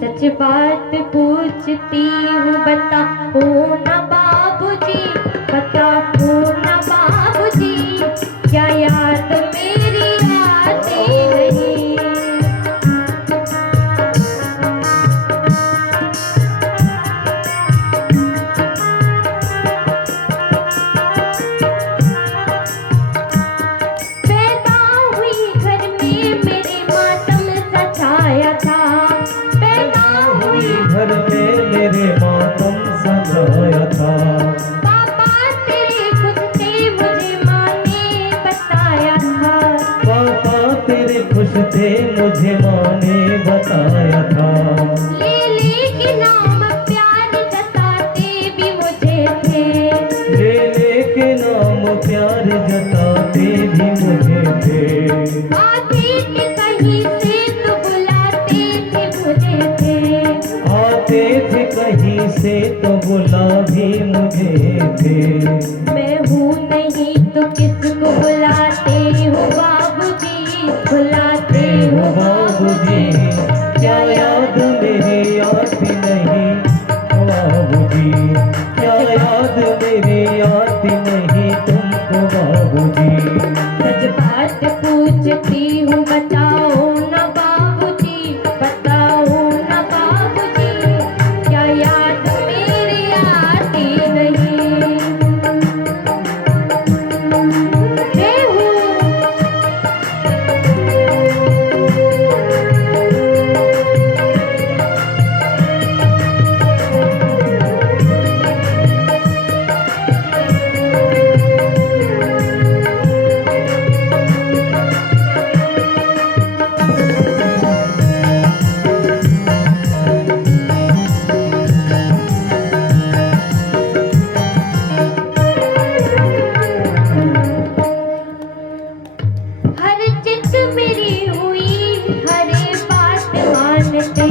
सच बात पूछती हूँ बताओ ना बाबूजी, बताओ ना बाबूजी, क्या याद मेरी आती नहीं। पैदा हुई घर में मेरे मातम सा छाया था, पैदा हुई घर में मेरे मातम सजाया था। पापा तेरे खुद से मुझे माँ ने बताया था, पापा तेरे खुश थे मुझे माँ ने बताया था। लेले के नाम प्यार जताते भी मुझे थे, लेले के नाम प्यार जताते भी मुझे थे। आते थे कहीं से तो बुलाते थे मुझे थे, आते थे कहीं से तो बुला भी मुझे थे। मैं हूँ नहीं तो किसको बुलाते हो बाबूजी, बुलाते हो हो बाबूजी, क्या याद मेरी आती नहीं। ओ बाबूजी, क्या याद मेरी आती नहीं तुमको बाबूजी। सच बात पूछती हूँ बताओ ना बाबूजी, बताओ ना बाबूजी, क्या याद मेरी आती नहीं। जय हो। हर जिद मेरी हुई हर बात मानते,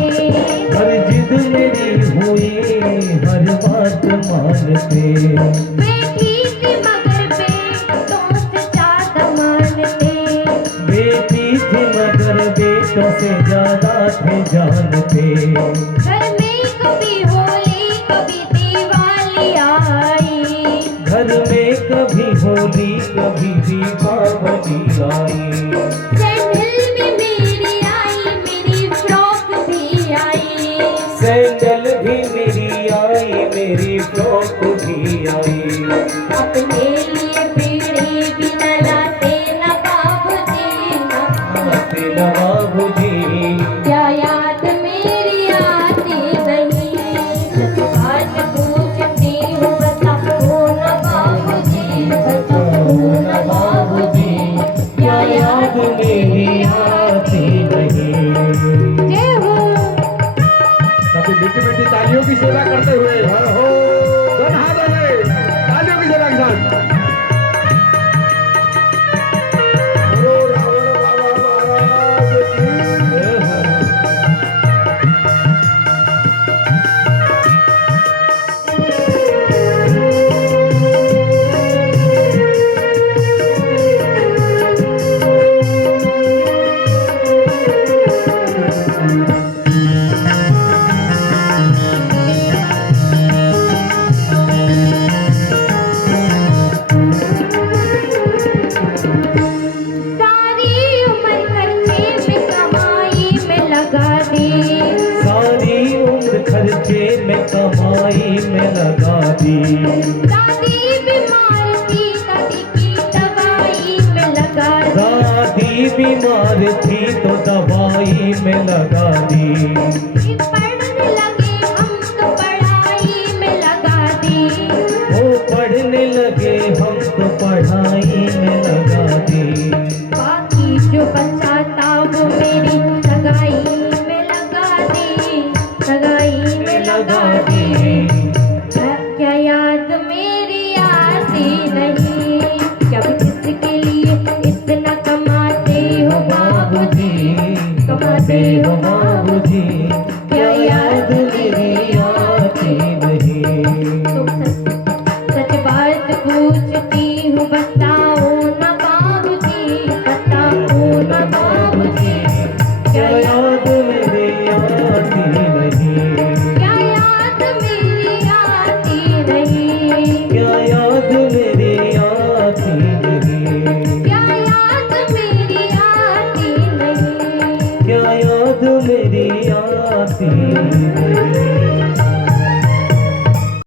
हर जिद मेरी हुई हर बात मानते। बेटी थी मगर बेटों से ज्यादा मानते, बेटी थी मगर बेटों से ज्यादा थे जानते। घर में कभी होली कभी दिवाली आई, घर में कभी होली कभी दीपावली आई। सैंडल में मेरी आई मेरी फ्रॉक भी आई, सैंडल भी मेरी आई मेरी फ्रॉक भी आई। अपने लिए पेड़े भी न लाते न बाबूजी न, आते न बाबूजी, क्या याद मेरी आती नहीं। सच बात पूछती हूँ बताओ ना बाबूजी, बताओ ना बाबूजी, क्या याद मेरी आती नहीं। जय हो। सभी मीठी मीठी तालियों की सेवा करते हुए दोनों हाथों में तालियों की सेवा के साथ बोलो रावण बाबा महाराज की। सारी उम्र खर्चे में कमाई में लगा दी, सारी उम्र खर्चे में कमाई में लगा दी। दादी बीमार थी दादी की दवाई में लगा दी, दादी बीमार थी तो दवाई में लगा दी। पढ़ने लगे हम तो पढ़ाई में लगा दी, वो पढ़ने लगे हम तो पढ़ाई में लगा दी। बाकी जो बचा था वो मेरी सगाई में लगा दी, सगाई में लगा दी। क्या याद मेरी आती नहीं, जब किसके लिए इतना कमाते हो बाबूजी, कमाते हो बाबूजी, क्या याद मेरी आती नहीं। तुम सच बात पूछती हूँ बताओ ना बाबूजी, बताओ ना बाबूजी, क्या याद याद मेरी आती नहीं। मेरी आती